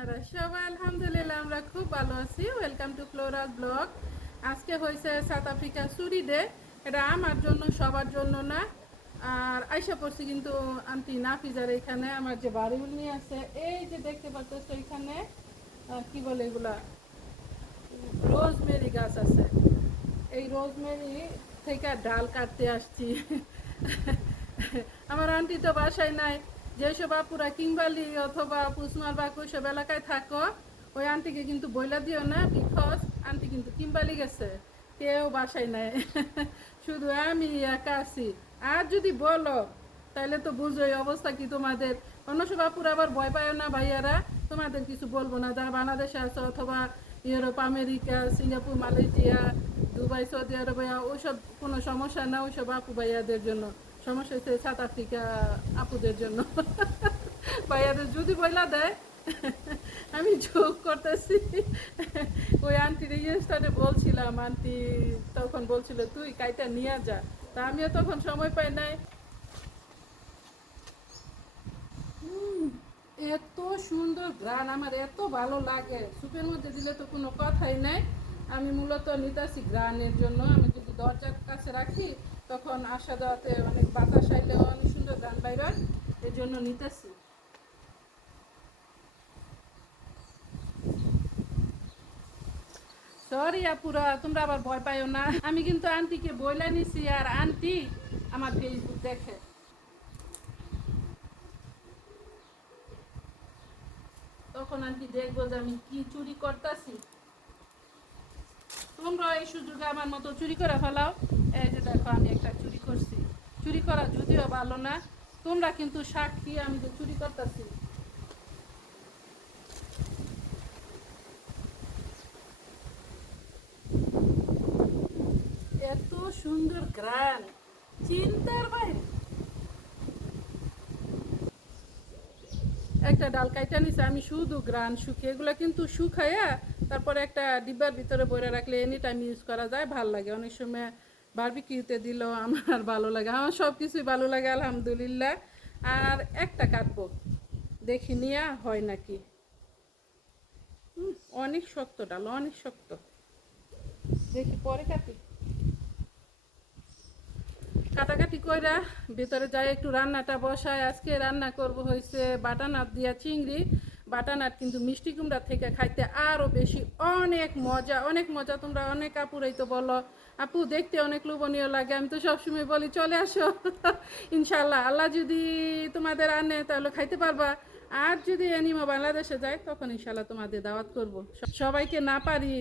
আপনারা সবাই, আলহামদুলিল্লাহ আমরা খুব ভালো আছি। ওয়েলকাম টু ফ্লোরাল ব্লগ আজকে হয়েছে সাউথ আফ্রিকা সুরি ডে এটা আমার জন্য, সবার জন্য না। আর আইসা পড়ছি কিন্তু আন্টি নাফিজার এখানে, আমার যে বাড়ি নিয়ে আছে। এই যে দেখতে পাচ্ছ এখানে কি বলে এগুলা? রোজমেরি গাছ আছে। এই রোজমেরি থেকে ডাল কাটতে আসছি। আমার আন্টি তো বাসায় নাই। যেসব আপুরা কিংবালি অথবা পুসমার বা কৈসব এলাকায় থাকো, ওই আন্টিকে কিন্তু বইলা দিও না বিকজ আন্টি কিন্তু কিংবালি গেছে। কেউ বাসায় নাই। শুধু আমি একা আছি। আর যদি বলো তাহলে তো বুঝো এই অবস্থা কি তোমাদের। অন্য সব আপুরা আবার ভয় পায় না ভাইয়ারা? তোমাদের কিছু বলব না? যারা বাংলাদেশে আছো অথবা Europe, America, Singapore, Malaysia, Dubai, Saudi Arabia ওইসব কোনো সমস্যা না ওইসব আপু ভাইয়াদের জন্য। সমস্যা হচ্ছে সাউথ আফ্রিকা আপুদের জন্য। যদি বইলা দেয়, আমি যোগ করতেছি। ওই আন্টির ইয়ে বলছিলাম, আন্টি তখন বলছিল, তুই কাইটা নিয়ে যা। তা আমিও তখন সময় পাই নাই। এত সুন্দর গ্রান আমার এত ভালো লাগে। সুপের মধ্যে দিলে তো কোনো কথাই নাই। আমি মূলত নিতাছি গ্রানের জন্য, আমি যদি দরজার কাছে রাখি তখন আসা দেওয়াতে অনেক বাতাস আইলে অনেক সুন্দর গ্রান বাইর হয়, এর জন্য নিতেছি। সরি আপুরা তোমরা আবার ভয় পাইও না। আমি কিন্তু আন্টিকে বইলা নিছি আর আন্টি আমার ফেসবুক দেখে। তখন আন্টি দেখব যে আমি কি চুরি করতেছি। তোমরা এই সুযোগে আমার মতো চুরি করে ফেলাও। আমি একটা চুরি করছি। চুরি করা যদিও ভালো না, তোমরা কিন্তু সাক্ষী, আমি যে চুরি করতেছি। এত সুন্দর চিন্তার বাইরে। একটা ডাল কাইটা নিছে, আমি শুধু গ্রান শুকিয়ে এগুলো কিন্তু শুকাইয়া তারপরে একটা ডিব্বার ভিতরে বইরে রাখলে এনি টাইম ইউজ করা যায়, ভালো লাগে। অনেক সময় বারবিকিউতে দিল, আমার ভালো লাগে। আমার সব কিছুই ভালো লাগে, আলহামদুলিল্লাহ। আর একটা কাটবো। দেখি নিয়া হয় নাকি? অনেক শক্ত ডাল, অনেক শক্ত। দেখি পরে কাটি। কাটাকাটি কইরা ভিতরে যাই একটু রান্নাটা বসায়। আজকে রান্না করব হয়েছে বাটানাট দিয়া চিংড়ি। বাটানাট কিন্তু মিষ্টি কুমড়া থেকে খাইতে আরও বেশি অনেক মজা অনেক মজা। তোমরা অনেক আপুরাই তো বলো আপু দেখতে অনেক লোভনীয় লাগে। আমি তো সবসময় বলি চলে আসো। ইনশাল্লাহ আল্লাহ যদি তোমাদের আনে তাহলে খাইতে পারবা। আর যদি এনিমা বাংলাদেশে যায় তখন ইনশাল্লাহ তোমাদের দাওয়াত করব। সবাইকে না পারি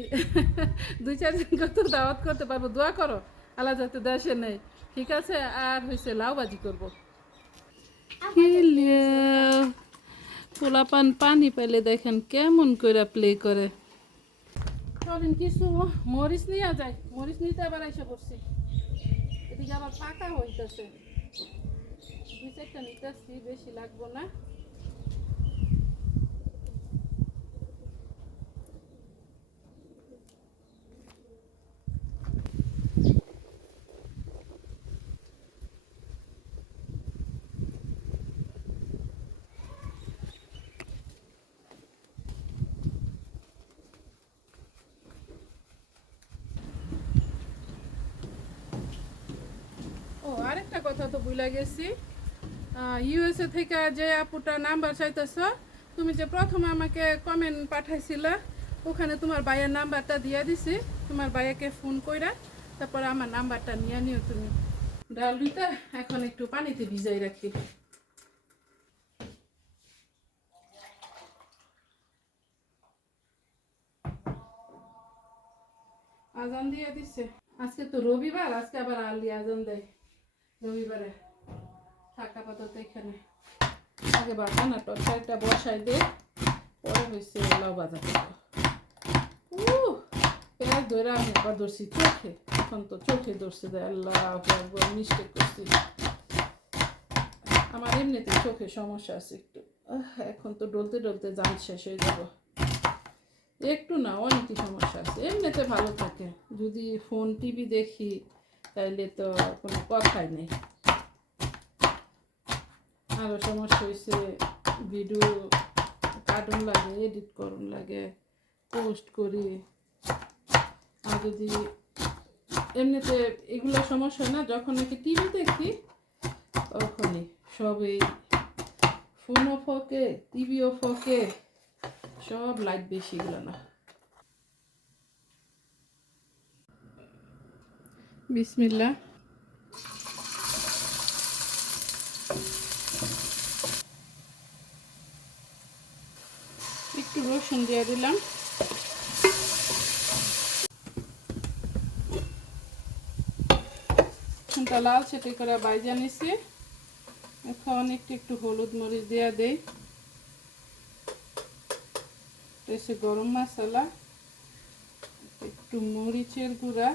দুই চারজনকে তো দাওয়াত করতে পারব দোয়া করো। আল্লাহ যাতে দেশে নেই। ঠিক আছে আর হয়েছে লাউবাজি করব। পোলাপান পানি পেলে দেখেন কেমন করে প্লে করে। চলেন কিছু, মরিচ নিয়ে যায় মরিচ নিতে আবার এসে পড়ছি। এদিকে আবার পাকা হইতেছে। দুই চারটা নিতেছি, বেশি লাগবো না ও আরেকটা কথা তো গেছি। ইউএসএ থেকে যে আপুটা নাম্বার চাইতেছ, তুমি যে প্রথমে আমাকে কমেন্ট পাঠাইছিলা, ওখানে তোমার নাম্বারটা দিছি। তোমার ফোন কইরা তারপরে আমার নাম্বারটা নিয়ে নিও তুমি। ডাল দুইটা, এখন একটু পানিতে ভিজাই রাখি। আজান দিয়ে দিছে। আজকে তো রবিবার, আজকে আবার আলি আজান দেয়। রবিবারে এখানে। আগে আমি আবার ধরছি চোখে, এখন তো চোখে ধরছে আল্লাহ, একবার করছি। আমার এমনিতে চোখে সমস্যা আছে একটু। এখন তো ডলতে ডলতে জান শেষ হয়ে যাব। একটু না অনেকই সমস্যা আছে। এমনিতে ভালো থাকে। যদি ফোন টিভি দেখি তাইলে তো কোনো কথাই নেই। আরও সমস্যা হয়েছে ভিডিও কার্টুন লাগে এডিট করুন লাগে পোস্ট করি। আর যদি এমনিতে এগুলো সমস্যা না, যখন নাকি টিভি দেখি, তখনই সব এই ফোনও ফকে টিভিও ফকে সব লাইট বেশি এগুলো না। বিসমিল্লা একটু রসুন দিয়ে দিলাম। রসুনটা লাল ছেটে করে বাইজা নিছি। এখন একটু একটু হলুদ মরিচ দেওয়া দেই। গরম মশলা। একটু মরিচের গুঁড়া।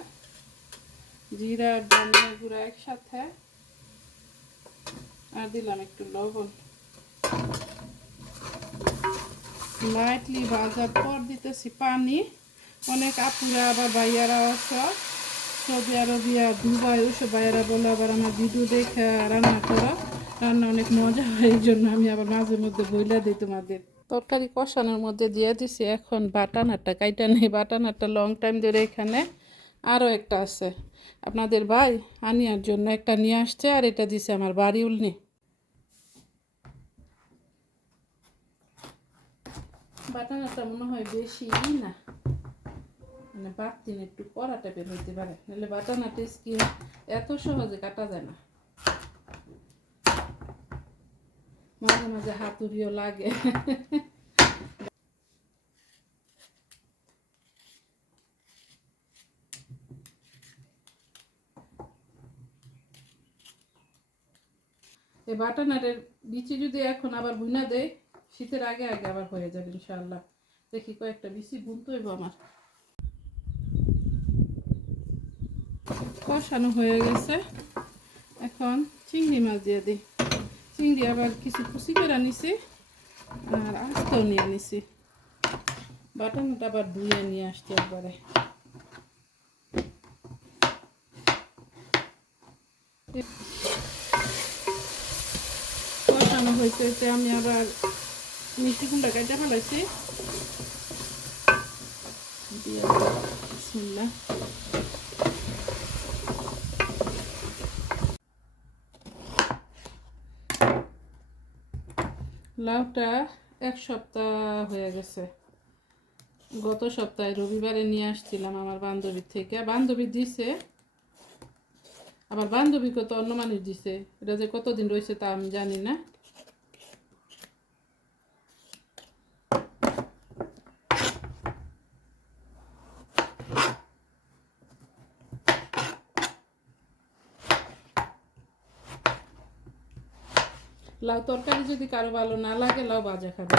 জিরা আর ধনিয়া গুঁড়া একসাথে। আর দিলাম একটু লবণ। লাইটলি ভাজার পর দিতেছি পানি। অনেক আপুরা, আবার ভাইয়ারা আছে। সৌদি আরবিয়া দুবাই, ওইসব ভাইয়ারা বলে আবার আমার ভিডিও দেখে রান্না করো। রান্না অনেক মজা হয়, এই জন্য আমি আবার মাঝে মধ্যে বইলা দিই তোমাদের। তরকারি কষানোর মধ্যে দিয়ে দিছি এখন বাটানাটা, কাইটা নেই, বাটানাটা লং টাইম ধরে এখানে। আরও একটা আছে। আপনাদের ভাই আনিয়ার জন্য একটা নিয়ে আসছে আর এটা দিছে আমার বাড়ি উলনি। বাটানাটা মনে হয় বেশি না। মানে বাতিন একটু কড়া টাইপের হইতে পারে। নাহলে বাটানাটা স্কিন এত সহজে কাটা যায় না। মাঝে মাঝে হাতুড়িও লাগে। এই বাটানারের বিচি যদি এখন আবার বুনা দেয়, শীতের আগে আগে আবার হয়ে যাবে ইনশাআল্লাহ। দেখি কয়েকটা বিচি বুনতে হইব আমার। কষানো হয়ে গেছে। এখন চিংড়ি মাছ দিয়ে দিই। চিংড়ি আবার কিছু কুচি করে নিছি আর আস্তেও নিয়ে নিছি। বাটানাটা আবার ধুয়ে নিয়ে আসছি একবারে। কষানো হইতে হইতে আমি আবার মিষ্টি কুমড়া কাটা ফেলাইছি লাউটা এক সপ্তাহ হয়ে গেছে। গত সপ্তাহে রবিবারে নিয়ে আসছিলাম আমার বান্ধবীর থেকে। বান্ধবী দিছে, আবার বান্ধবীকে তো অন্য মানুষ দিছে। এটা যে কতদিন রয়েছে তা আমি জানি না। লাউ তরকারি যদি কারও ভালো না লাগে, লাউ ভাজা খাবে।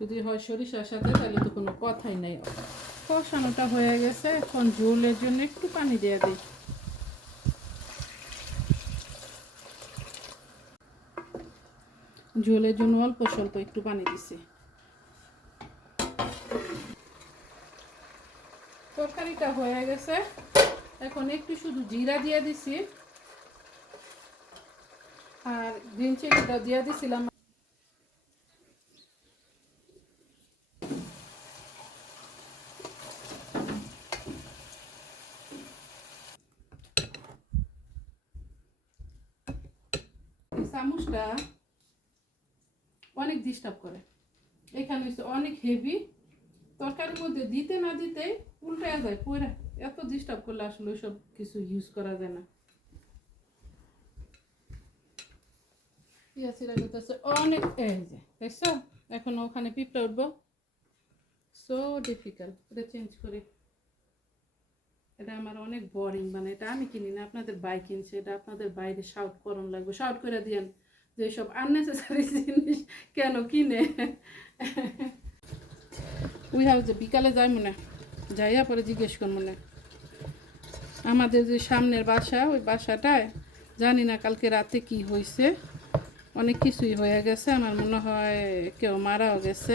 যদি হয় সরিষার সাথে, তাহলে তো কোনো কথাই নাই। কষানোটা হয়ে গেছে, এখন ঝোলের জন্য একটু পানি দিয়ে দিই। ঝোলের জন্য অল্প স্বল্প একটু পানি দিছি। তরকারিটা হয়ে গেছে, এখন একটু শুধু জিরা দিয়ে দিছি। আর গ্রিন চিলিটা দিয়ে দিছিলাম। চামচটা অনেক ডিস্টার্ব করে। এখানে অনেক হেভি তরকারির মধ্যে দিতে না দিতে উল্টে যায়, পুরা। এত ডিস্টার্ব করলে আসলে ওইসব কিছু ইউজ করা যায় না। অনেক এখন ওখানে পিঁপড়ে উঠবো। সো ডিফিকাল্ট এটা চেঞ্জ করি। এটা আমার অনেক বোরিং মানে এটা আমি কিনি না, আপনাদের বাই কিনছে, এটা আপনাদের বাইরে শাউট করন লাগবে। শাউট করে দিয়েন যে সব আননেসেসারি জিনিস কেন কিনে? উই হাউ যে বিকালে যাই মনে, যাইয়া পরে জিজ্ঞেস কর মনে। আমাদের যে সামনের বাসা, ওই বাসাটায়, জানি না কালকে রাতে কি হয়েছে অনেক কিছুই হয়ে গেছে, আমার মনে হয় কেউ মারাও গেছে।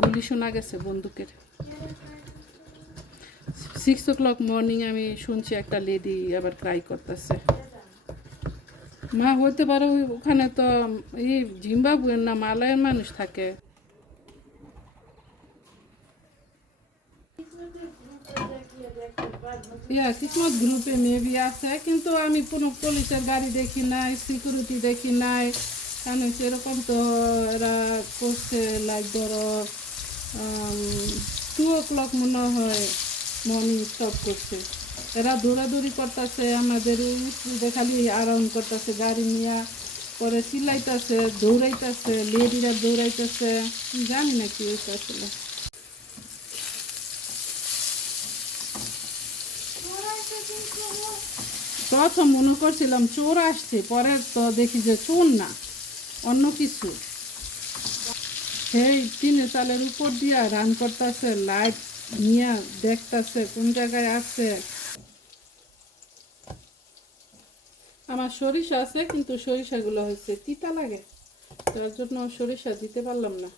গুলি শোনা গেছে বন্দুকের। সিক্স ও ক্লক মর্নিং আমি শুনছি একটা লেডি আবার ক্রাই করতেছে। মা, হইতে পারে ওখানে তো এই জিম্বাবুয়ের না মালয়ের মানুষ থাকে। ইয়া কিসমত গ্রুপে মেবি আছে কিন্তু আমি কোনো পুলিশের গাড়ি দেখি নাই সিকিউরিটি দেখি নাই কারণ এরকম তো এরা করছে লাইক ধরো টু ও ক্লক মনে হয় মর্নিং স্টপ করছে এরা দৌড়াদৌড়ি করতেছে আমাদের স্ত্রীদের আরাম করতেছে গাড়ি নিয়ে পরে চিল্লাইতেছে দৌড়াইতেছে লেডিরা দৌড়াইতেছে জানি না কি আসলে প্রথম মনে করছিলাম চোর আসছে, পরে তো দেখি যে চোর না, অন্য কিছু। সেই তিনে চালের উপর দিয়া রান করতেছে, লাইট নিয়ে দেখতাছে কোন জায়গায় আছে। আমার সরিষা আছে, কিন্তু সরিষাগুলো হয়েছে তিতা লাগে, তার জন্য সরিষা দিতে পারলাম না।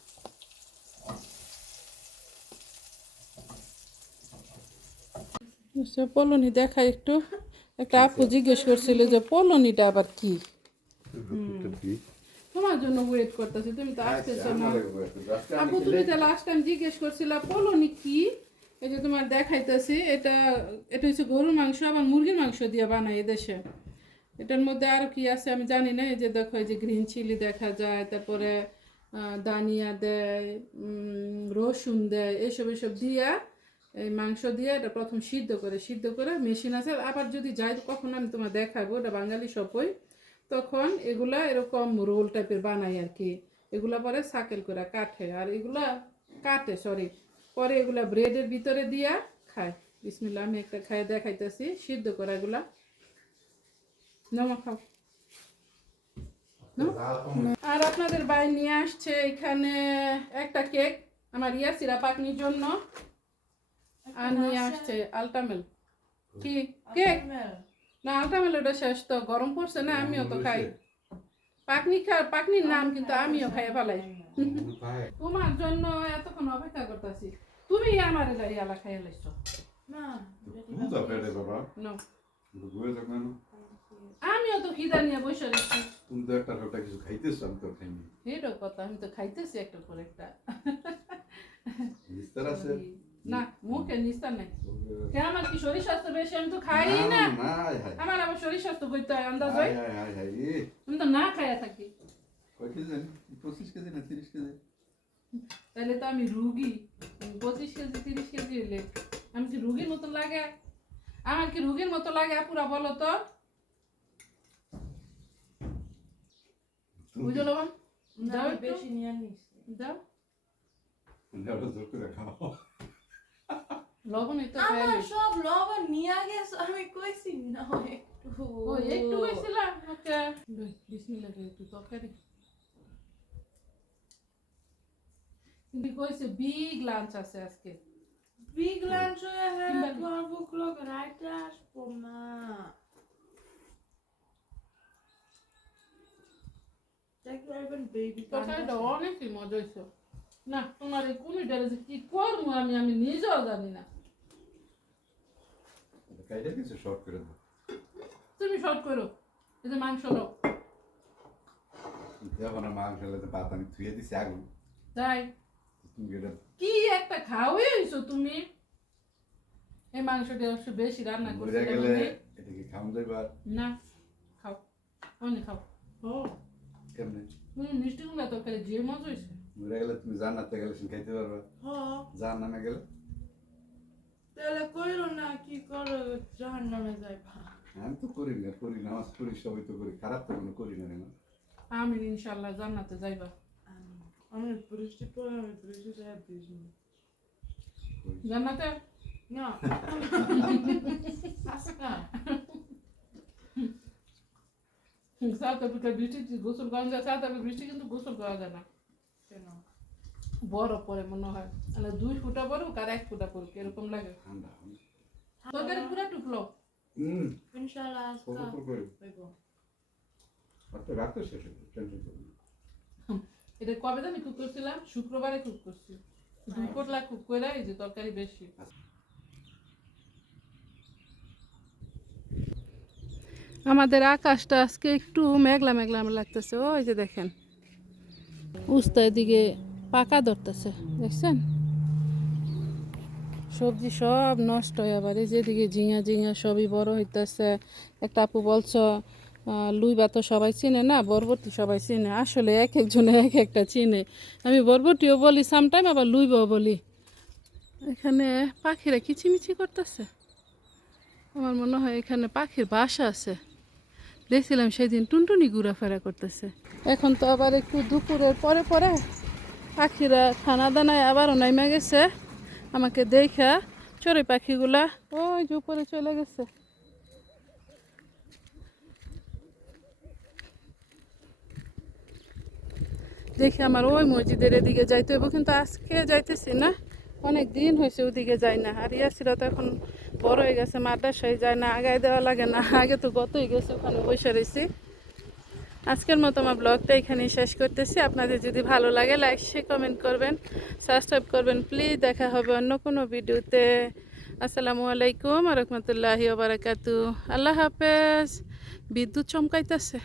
আচ্ছা, পলনি দেখা একটু। একটা আপু জিজ্ঞেস করছিল যে পলনিটা আবার কি? তোমার জন্য ওয়েট করতেছি তুমি তো আসতেছো না। আপু তুমি তো লাস্ট টাইম জিজ্ঞেস করছিলা পলনি কি? এই যে তোমার দেখাইতেছি এটা এটা হচ্ছে গরুর মাংস আবার মুরগির মাংস দিয়ে বানায় এদেশে এটার মধ্যে আর কি আছে আমি জানি না এই যে দেখো এই যে গ্রিন চিলি দেখা যায় তারপরে দানিয়া দেয় রসুন দেয় এসব এসব দিয়া এই মাংস দিয়ে এটা প্রথম সিদ্ধ করে সিদ্ধ করে মেশিন আছে। আবার যদি যাই, কখন আমি তোমার দেখাবো এটা বাঙালি সবই। তখন এগুলা এরকম রোল টাইপের বানাই আর কি। এগুলা পরে সাকেল করে কাটে আর এগুলা কাটে সরি পরে এগুলা ব্রেডের ভিতরে দিয়া খায়। বিসমিল্লা আমি একটা খাই দেখাইতেছি, সিদ্ধ করা এগুলা। নমা, খাও। আর আপনাদের ভাই নিয়ে আসছে এখানে একটা কেক, আমার ইয়াসিরা পাকনির জন্য। আর নিয়ে আসছে আলটামেল কি কেক না আলটামেল ওটা শেষ তো গরম পড়ছে না আমিও তো খাই। পাকনি খা পাকনির নাম কিন্তু আমিও খাই ফেলাই। তোমার জন্য এতক্ষণ অপেক্ষা করতেছি। তুমি আমার লাইছো? No. বুঝে যাক না আমিও তো খিদা নিয়ে বসে রয়েছি। তুমি তো একটা একটা কিছু খাইতেছ আমি তো খাইনি। কথা আমি তো খাইতেছি একটা পর একটা। বিস্তার আছে? না মুখে নিস্তার নাই। কে আমার কি শরীর স্বাস্থ্য বেশি? আমি তো খাই না না। হাই হাই আমার আবার শরীর স্বাস্থ্য বইতে হয় আন্দাজ হয়? হাই হাই হাই এ আমি তো না খাইয়া থাকি। কয় কেজি? জানি পঁচিশ কেজি না তিরিশ কেজি? তাহলে তো আমি রুগী। পঁচিশ কেজি তিরিশ কেজি হইলে আমি কি রুগীর মতো লাগে? আমার কি রুগীর মতো লাগে আপুরা বলো তো? বুঝলো লবণ বেশি নিয়ে নিস আরও জোর করে খাও। তো আমার সব লবণ নিয়ে গেছে আমি কইছি না একটু। ও একটু গেছিলাম ওকে বিসমিল্লাহ একটু তরকারি। কিন্তু কইছে বিগ লাঞ্চ আছে আজকে। বিগ লাঞ্চ হয়ে হ্যাঁ কিংবা- টুয়েলভ ও ক্লক রাইটে আসব তরকারিটা অনেকই মজা হয়েছে না তোমার এই কুমিটার যে কি করব আমি আমি নিজেও জানি না। খাইলে কিছু শর্ট করে দাও। তুমি শর্ট করো এই যে মাংস দাও যখন মাংস আমি ধুয়ে দিছি আগুন। তাই? তুমি এটা কি একটা হইছো তুমি? এই মাংসটা বেশি রান্না মরে গেলে এটা কি আর। না খাও। অনেক খাও। ও। কেমনে? তুমি মিষ্টি কুমড়া তরকারি যে মজা হয়েছে মরে গেলে তুমি জান্নাতে গেলে খাইতে পারবে। হ। জান নামে গেলে? তাহলে কইরো না কি করো জাহান্নামে যাইবা। আমি তো করি না করি নামাজ পড়ি সবাই তো করি খারাপ তো কোনো করি না না আমি ইনশাল্লাহ জান্নাতে যাইবা। আমি আমি যাই জান্নাতে? না। আফ্রিকার বৃষ্টি গোসল করা যায় সাউথ আফ্রিকার বৃষ্টি কিন্তু গোসল করা যায় না। কেন? বরফ পরে মনে হয়। মানে দুই ফুটা পড়ুক আর এক ফুটা পড়ুক এরকম লাগে। তরকারি পুরা টুকলো। এটা কবে জানি কুক করছিলাম? শুক্রবারে কুক করছি। দুই পোটলা কুক করে এই যে তরকারি বেশি। আমাদের আকাশটা আজকে একটু মেঘলা মেঘলা লাগতেছে ওই যে দেখেন। উস্তা এদিকে পাকা ধরতেছে, দেখছেন? সবজি সব নষ্ট হয়ে আবার এই যেদিকে ঝিঙা ঝিঙা সবই বড় হইতেছে। একটা আপু বলছ লুইবা তো সবাই চিনে না, বরবটি সবাই চিনে। আসলে এক একজনে এক একটা চিনে। আমি বরবটিও বলি সামটাইম আবার লুইবাও বলি। এখানে পাখিরা কিচিমিচি করতেছে। আমার মনে হয় এখানে পাখির বাসা আছে। দেখছিলাম সেদিন টুনটুনি ঘোরাফেরা করতেছে। এখন তো আবার একটু দুপুরের পরে পরে পাখিরা খানা দানায় আবারও নাইমা গেছে। আমাকে দেখা চড়ে পাখিগুলা ওই যে উপরে চলে গেছে। দেখি আমার ওই মসজিদের এদিকে যাইতে হইব, কিন্তু আজকে যাইতেছি না। অনেক দিন হয়েছে ওদিকে যাই না। আর ইয়াসিরা তো এখন বড় হয়ে গেছে, মাদ্রাসায় যায় না, আগায় দেওয়া লাগে না। আগে তো গতই গেছে, ওখানে বসে রয়েছি আজকের মতো আমার ব্লগটা এখানেই শেষ করতেছি। আপনাদের যদি ভালো লাগে লাইক শেয়ার কমেন্ট করবেন সাবস্ক্রাইব করবেন। প্লিজ দেখা হবে অন্য কোনো ভিডিওতে। আসসালামু আলাইকুম রহমতুল্লাহি বারাকাতু আল্লাহ হাফেজ। বিদ্যুৎ চমকাইতেছে।